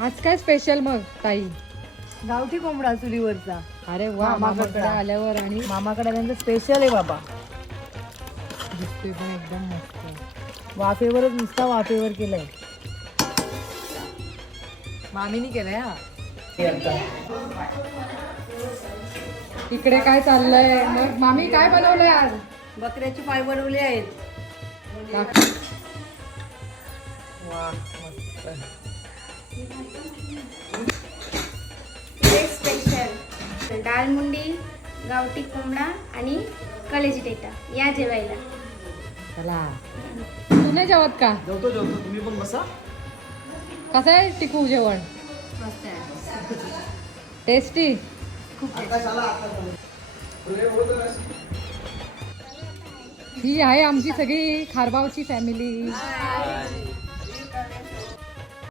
आज काय स्पेशल मग ताई? गावठी कोंबडा चुलीवरचा. अरे वा, मामाकडे आल्यावर आणि मामाकडे आल्यानंतर स्पेशल आहे बाबा. दिसतोय पण एकदम मस्त. वाफेवरच नुसता वाफेवर केलंय. मामीनी केलंय हा. इकडे काय चाललंय मग? मामी काय बनवलंय आज? बकऱ्याचे पाय बनवले आहेत. वा मस्त. स्पेशल डाळ मुंडी, गावठी कोंबडा आणि कलेजी टेटा. या जेवायला. चला. तू नाही जेवत का? जेवतो तुम्ही पण बसा. कसं आहे टिकू जेवण? मस्त आहे. टेस्टी. ही आहे आमची सगळी खारबावची फॅमिली.